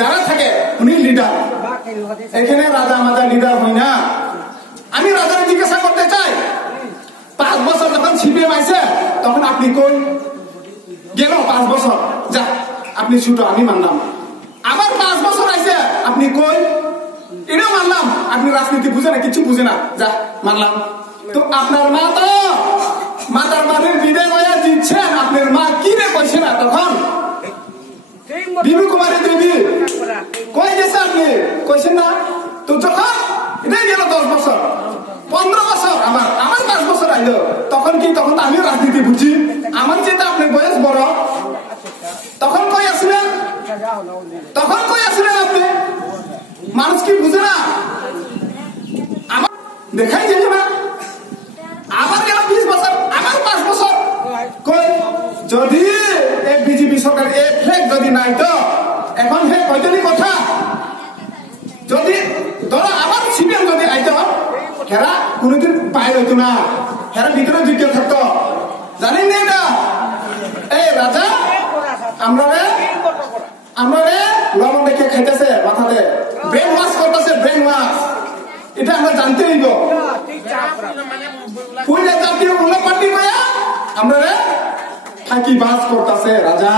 যারা থাকে উনি লিডার। এখানে রাজা মাদা লিডার হই না। আমি রাজার জিজ্ঞাসা করতে চাই, 5 বছর যখন সিপিএম আইছে তখন আপনি কই গেল? 5 বছর যা আপনি ছুটো, আমি মানলাম। আবার 5 বছর আইছে আপনি কই? এটাও মানলাম। আপনি রাজনীতি বুঝে না, কিছু বুঝে না, যা মানলাম। তো আপনার মা তো মাতার বাড়ির বিদায় হয়ে জিতছেন, আপনার মা কি রে কইছে না তখন? বিবি কুমারী দেবী কই গেছে আপনি কইছেন না? তো যখন এটাই গেল 10 বছর 15 বছর, আমার 5 বছর আইলো, তখন কি? তখন তো আমিও রাজনীতি বুঝি, আমার যেটা আপনার বয়স বড়। তখন কই আসলেন? তখন কই আসলেন আপনি? মানুষ কি বুঝে না? আমার দেখাই যেত না। আবার গেল 20 বছর, আবার 5 বছর কই? যদি এই বিজেপি সরকার এই ফ্লেগ যদি নাই তো এখন হে কয়জনই কথা। যদি ধরো আবার সিপিএম যদি আইতো, হেরা কোনোদিন বাইর হইতো না, হেরা ভিতরে যোগ্য থাকতো। জানেন না এটা? এই রাজা আমরা লবণ দেখে খাইতেছে মাথাতে, ব্রেন ওয়াশ করতেছে, ব্রেন ওয়াশ। এটা আমরা জানতে হইব। আমরা থাকি বাস করতেছে রাজা।